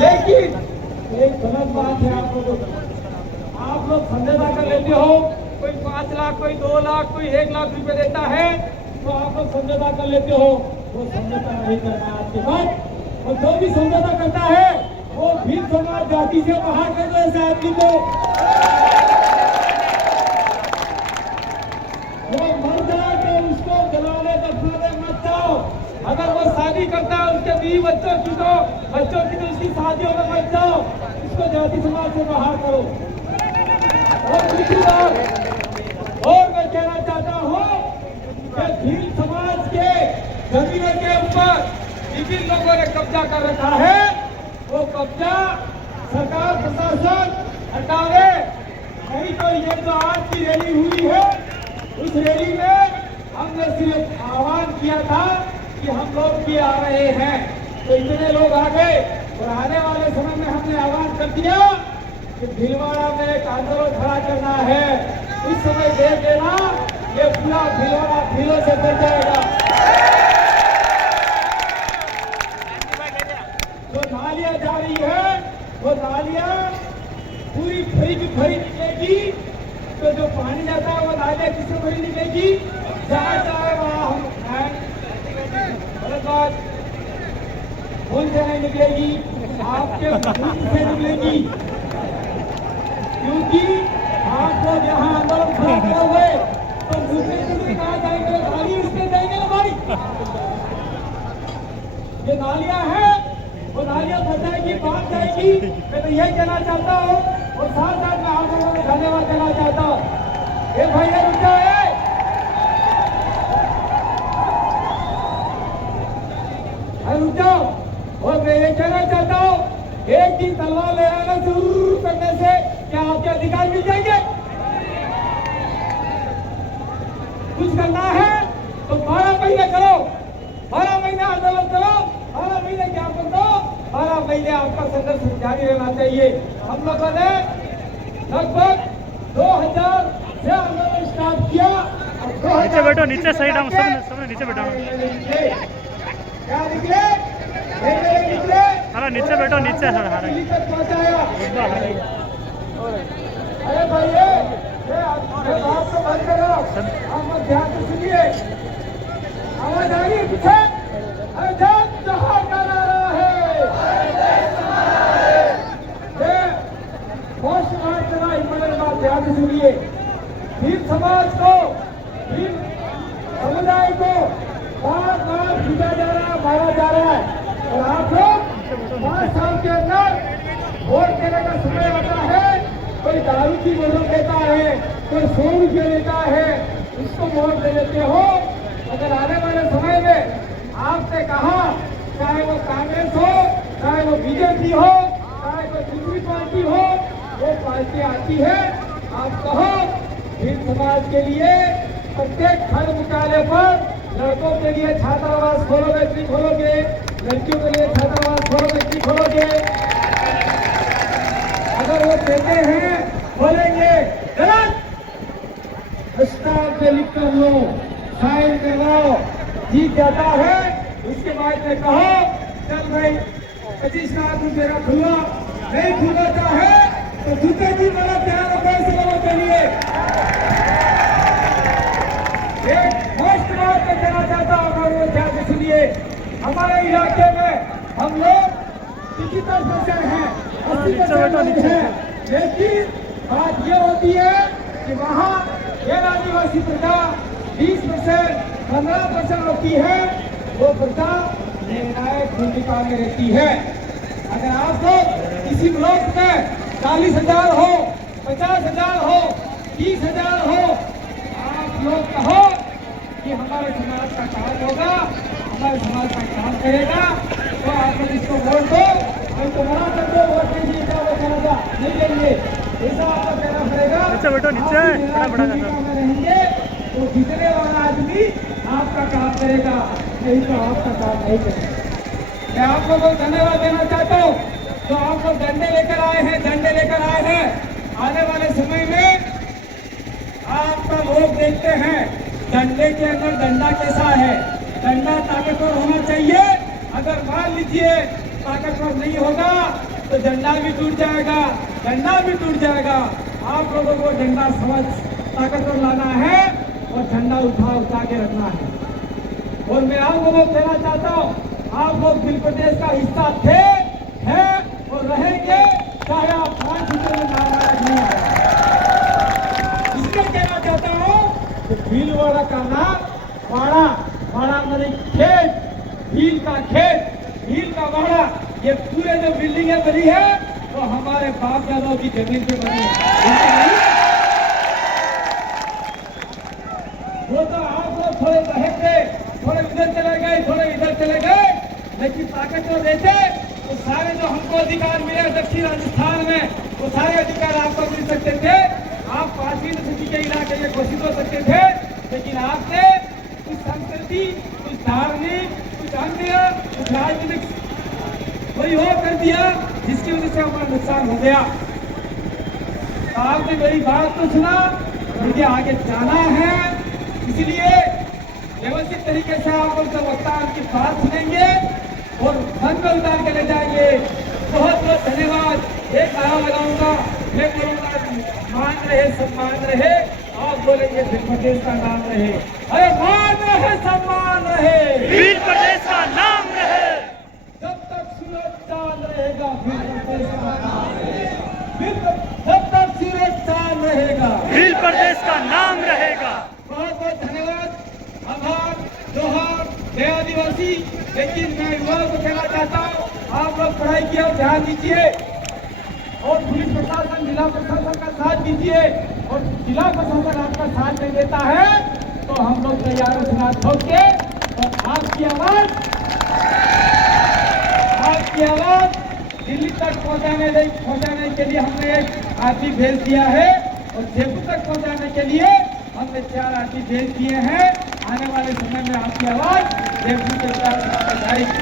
लेकिन एक गलत बात है आप लोगों को, आप लोग समझौता कर लेते हो, कोई 5 लाख, कोई 2 लाख, कोई 1 लाख रुपए देता है तो आप लोग समझौता कर लेते हो। वो समझौता नहीं करना आपके पास, और जो भी समझौता करता है वो भील समाज जाति से बाहर कर दो ऐसे आदमी को। वो मर जाए तो उसको जलाने दफनाने मत जाओ। अगर वो शादी करता है उसके 20 बच्चों की तो उसकी शादियों में मत जाओ, उसको जाति समाज से बाहर करो। और दूसरी बात और मैं कहना चाहता हूँ कि भील समाज के जमीनों के ऊपर विभिन्न लोगों ने कब्जा कर रखा है, वो कब्जा सरकार प्रशासन हटावे। नहीं तो ये जो आज की रैली हुई है, उस रैली में हमने सिर्फ आह्वान किया था कि हम लोग भी आ रहे हैं, तो इतने लोग आ गए। और आने वाले समय में हमने आह्वान कर दिया कि भीलवाड़ा में एक आंदोलन खड़ा करना है। उस समय देख लेना, ये पूरा भीलवाड़ा भीलों से भर जाएगा। जो नालियां जा रही है वो नालियां पूरी भरी की भरी निकलेगी। तो जो पानी जाता है वो नालियां किससे भरी निकलेगी? जहाँ चाहे वहाँ हम गलत बात खून से नहीं निकलेगी, आपके खून से निकलेगी। क्योंकि आप लोग यहाँ आंदोलन खड़ा करोगे तो दूसरे कहा जाएंगे, नाली इसके जाएंगे ना भाई। ये नालियां हैं, वो नालियां बच जाएगी, बांध जाएगी। मैं तो यही कहना चाहता हूँ और साथ साथ में आप लोगों को धन्यवाद देना चाहता हूँ। ये भैया रुक जाए, रुक जाओ। और मैं ये कहना चाहता हूँ, एक दिन तलवार ले आना शुरू करने से क्या आपके अधिकार मिल जाएंगे? कुछ करना है तो 12 महीने करो, 12 महीने आंदोलन करो, 12 महीने ज्ञापन दो, 12 महीने आपका संघर्ष जारी रहना चाहिए। हम लोगों ने लगभग 2000 से आंदोलन स्टार्ट किया। नीचे बैठो, नीचे साइड हम सब नीचे बैठो। क्या निकले? निकले। अरे नीचे बैठो, नीचे सर पहुंचाया। अरे भाई बात तो बंद करो, आप ध्यान से सुनिए। आवाज आ रही है पीछे? अरे जहाँ का नारा है, पोस्ट मार्च चला, इम्पोर्टेंट बात ध्यान से सुनिए। भील समाज को, भील समुदाय को बार बार पीटा जा रहा है, मारा जा रहा है। और आप लोग 5 साल के अंदर वोट देने का समय आता है, कोई दारू की बोतल देता है, कोई 100 रुपये देता है, उसको वोट दे देते हो। अगर आने वाले समय में आपसे कहा, चाहे वो कांग्रेस हो, चाहे वो बीजेपी हो, चाहे कोई दूसरी पार्टी हो, वो पार्टी आती है, आप कहो भील समाज के लिए प्रत्येक खंड मुकाले पर लड़कों के लिए छात्रावास खोलोगे, नहीं खोलोगे? लड़कियों के लिए छात्रावास खोलोगे, नहीं खोलोगे? अगर वो कहते हैं खोलेंगे, गलत। प्रस्ताव से लिख कर लो, साइन करवाओ, जीत जाता है। उसके बाद में कहो चल भाई 25 लाख रुपये का खुला, नहीं खुलाता है तो जूते भी बड़ा तैयार हो ऐसे लोगों के लिए। फर्स्ट बात मैं कहना चाहता हूँ, और वो ध्यान से सुनिए। हमारे इलाके में हम लोग 75% हैं, 80% हैं, लेकिन बात ये होती है कि वहाँ गैर आदिवासी प्रजा 20%, 15% होती है। वो प्रजा निर्णायक भूमिका में रहती है। अगर आप लोग किसी ब्लॉक में 40,000 हो, 50,000 हो, 30,000 हो, आप लोग कहो कि हमारे समाज का काम होगा, हमारे समाज का काम करेगा, तो आप लोग इसको वोट दो। नहीं तो मना कर दो, वोट नहीं देगा, वो करेगा नहीं देंगे, ऐसा आपको कहना पड़ेगा। नीचे बैठो, नीचे बड़ा में रहेंगे तो जीतने वाला आदमी आपका काम करेगा, नहीं तो आपका काम नहीं करेगा। मैं आप लोगों को धन्यवाद देना चाहता हूँ। तो आप लोग डंडे लेकर आए हैं, झंडे लेकर आए हैं। आने वाले समय में आपका लोग देखते हैं डंडे के अंदर डंडा कैसा है। डंडा ताकतवर होना चाहिए। अगर मान लीजिए ताकतवर नहीं होगा तो झंडा भी टूट जाएगा, डंडा भी टूट जाएगा। आप लोगों को डंडा समझ ताकतवर लाना है और झंडा उठा के रखना है। और मैं आप लोगों को कहना चाहता हूँ, आप लोग दिल प्रदेश का हिस्सा थे, हैं और रहेंगे, चाहे आप 5 सीटों में नारायण नहीं आए। इसलिए कहना चाहता हूँ कि भीलवाड़ा का नाम वाड़ा, वाड़ा मतलब खेत, भील का खेत, भील का वाड़ा, ये पूरे जो बिल्डिंगें बनी है वो हमारे बाप दादाओं की जमीन पे बनी है। वो तो आप लोग थोड़े बहके, थोड़े उधर चले गए, थोड़े इधर चले गए, लेकिन ताकत तो देते तो सारे जो हमको अधिकार मिले दक्षिण राजस्थान में, वो सारे अधिकार आपको मिल सकते थे। आप 5वीं अनुसूची के इलाके में घोषित हो सकते थे, लेकिन आपने कुछ संस्कृति, कुछ धार्मिक, कुछ अन्य, कुछ राजनीतिक कोई और कर दिया, जिसकी वजह से हमारा नुकसान हो गया। तो आपने मेरी बात तो सुना, मुझे आगे जाना है, इसलिए व्यवस्थित तरीके से आप लोग जब वक्ता की बात सुनेंगे और मन में उतार के ले जाएंगे। बहुत बहुत धन्यवाद। एक नारा लगाऊंगा, मैं बोलूंगा मान रहे सम्मान रहे, आप बोलेंगे भील प्रदेश का नाम रहे। अरे मान रहे सम्मान रहे, भील प्रदेश का नाम रहे। जब तक सूरज चांद रहेगा भील प्रदेश का नाम रहेगा, जब तक सूरज चांद रहेगा भील प्रदेश का नाम रहेगा। बहुत बहुत धन्यवाद, आभार, जोहार, जय आदिवासी। लेकिन मैं युवाओं को कहना चाहता हूँ, आप लोग पढ़ाई की ओर ध्यान दीजिए और पुलिस प्रशासन, जिला प्रशासन का साथ दीजिए। और जिला प्रशासन आपका साथ नहीं देता है तो हम लोग तैयारों से हाथ ठोक के और आपकी आवाज दिल्ली तक पहुंचाने के लिए हमने एक आदमी भेज दिया है और जयपुर तक पहुंचाने के लिए हमने 4 आदमी भेज दिए हैं। आने वाले समय में आपकी आवाज जयपुर के तक जाएगी।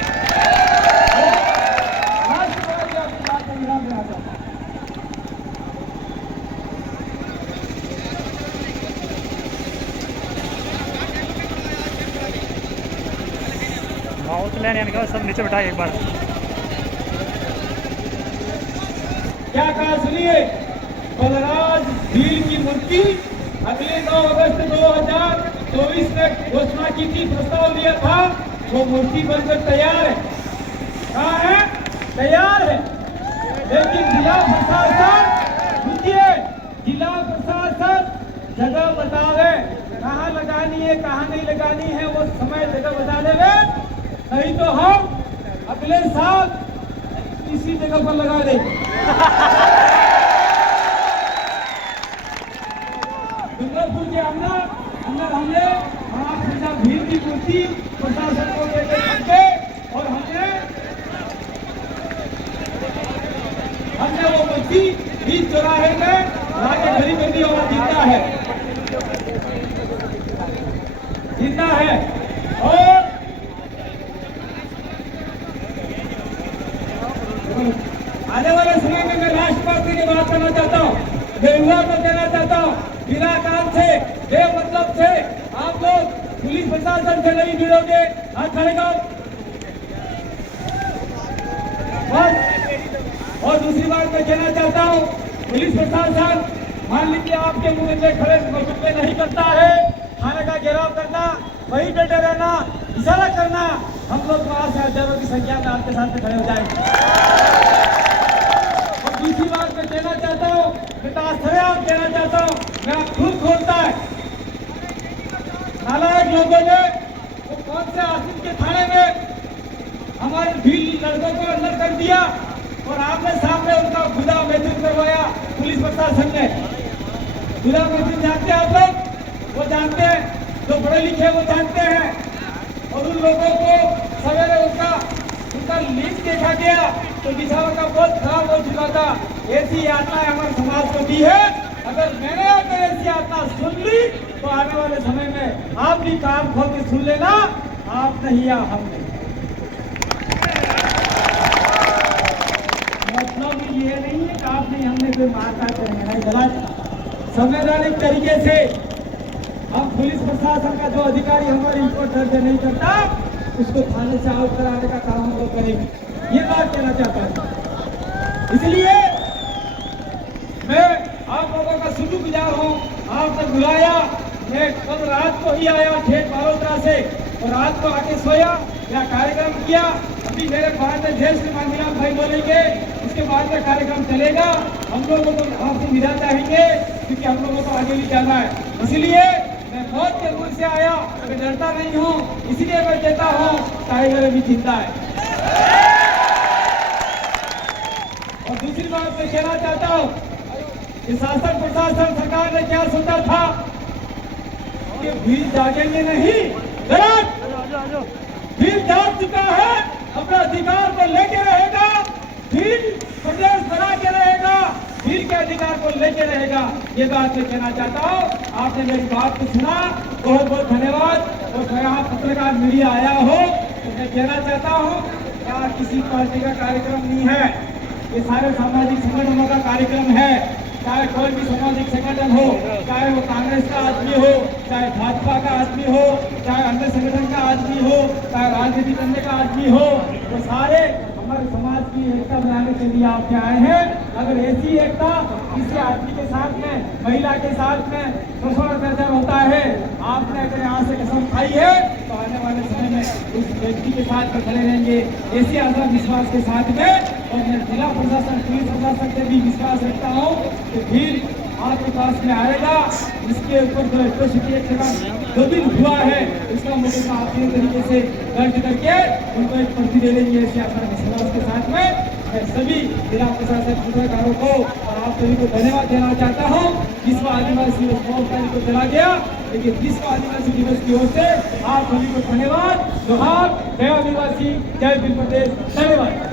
माउथ लेने आने के बाद सब नीचे बैठा एक बार। क्या कहा सुनिए, बलराज भील की मूर्ति अगले 9 अगस्त 2024 में घोषणा की थी, प्रस्ताव दिया था, वो मूर्ति बनकर तैयार है। कहाँ है? तैयार है। लेकिन जिला प्रशासन, सुनिए, जिला प्रशासन जगह बतावे, कहाँ लगानी है कहाँ नहीं लगानी है, वो समय जगह बता देवे, नहीं तो हम अगले साल इसी जगह पर लगा देंगे। डूंगरपुर के अंदर हमने महाराजा भील की मूर्ति प्रशासन को लेकर रखे और हमने वो मूर्ति बीच चौराहे में लाके खड़ी कर दी और जिंदा है, जिंदा है। और आने वाले समय में मैं राष्ट्रपति की बात करना चाहता हूँ, मैं युवा को कहना चाहता हूँ, बिना काम से, बेमतलब से आप लोग पुलिस प्रशासन से नहीं जुड़ोगे, हाथ खड़े करो। और दूसरी बात मैं कहना चाहता हूँ, पुलिस प्रशासन मान लीजिए आपके मुंह में खड़े मुकदमे नहीं करता है, थाने का घेराव करना, वही डटे रहना, इशारा करना, हम लोग वहां से हजारों की संख्या में आपके साथ खड़े हो जाएंगे। दूसरी बात मैं कहना चाहता हूँ, आप कहना चाहता हूँ, मैं खुद खोलता है नालायक लोगों ने वो कौन से आसिफ के थाने में हमारे भील लड़कों को अंदर कर दिया और आपने सामने उनका खुदा महसूस करवाया। पुलिस प्रशासन ने खुदा महसूस जानते हैं आप लोग, वो जानते हैं, जो पढ़े लिखे वो जानते हैं। और उन लोगों को सवेरे उनका लिंक देखा गया तो दिशावा का बहुत खराब हो चुका था। ऐसी यातना हमारे समाज को दी है, अगर मैंने अगर ऐसी यातना सुन ली तो आने वाले समय में आप भी कान खोल के सुन लेना, आप नहीं या हम नहीं। मतलब ये नहीं है कि आप नहीं हमने कोई मारकाट करेंगे, गलत। संवैधानिक तरीके से हम पुलिस प्रशासन का जो अधिकारी हमारी रिपोर्ट दर्ज नहीं करता उसको थाने से आउट कराने का काम हम लोग करेंगे, ये बात कहना चाहता हूँ। इसलिए मैं आप लोगों का शुक्रगुजार हूँ। आपने बुलाया, मैं कल रात को ही आया ठेठ बालोतरा से और रात को आके सोया, या कार्यक्रम किया। अभी मेरे बाद में जय श्री मांगीराम भाई बोलेंगे, उसके बाद में कार्यक्रम चलेगा। हम लोगों को आपसे विदा चाहेंगे क्योंकि हम लोगों को आगे भी जाना है। इसलिए मैं बहुत जरूर से आया, मैं डरता नहीं हूँ, इसलिए मैं कहता हूँ टाइगर अभी जिंदा है। और दूसरी बात मैं कहना चाहता हूँ कि शासन प्रशासन सरकार ने क्या सोचा था कि भीड़ जागेंगे नहीं, गलत। भीड़ जाग चुका है, अपना अधिकार को लेके रहेगा, भीड़ प्रदेश बना के रहेगा, भीड़ के अधिकार को लेके रहेगा। ये बात मैं कहना चाहता हूँ। आपने मेरी बात को सुना, बहुत बहुत धन्यवाद। और यहाँ पत्रकार मीडिया आया हो तो मैं कहना चाहता हूँ क्या किसी पार्टी का कार्यक्रम नहीं है, ये सारे सामाजिक संगठनों का कार्यक्रम है। चाहे कोई भी सामाजिक संगठन हो, चाहे वो कांग्रेस का आदमी हो, चाहे भाजपा का आदमी हो, चाहे अन्य संगठन का आदमी हो, चाहे राजनीति करने का आदमी हो, वो सारे हमारे समाज की एकता बनाने के लिए आप क्या आए हैं। अगर ऐसी एकता किसी आदमी के साथ में, महिला के साथ में शोषण अत्याचार होता है, आपने अगर यहाँ से कसम खाई है तो आने वाले समय में उस व्यक्ति के साथ में खड़े रहेंगे, ऐसी आशा विश्वास के साथ में। और मैं जिला प्रशासन, पुलिस प्रशासन से भी विश्वास रखता हूँ कि भीड़ आपके पास में आएगा। इसके ऊपर जो एट्रोसिटी जो भी हुआ है उसका मुकदमा आप तरीके से दर्ज करके उनको एक पर्ची दे देंगे, ऐसी आशा विश्वास के साथ में मैं सभी जिला प्रशासन पत्रकारों को और आप सभी को धन्यवाद देना चाहता हूँ। विश्व आदिवासी दिवस 9 तारीख को चला गया, लेकिन विश्व आदिवासी दिवस की ओर से आप सभी को धन्यवाद। जोहार, जय आदिवासी, जय भील प्रदेश, धन्यवाद।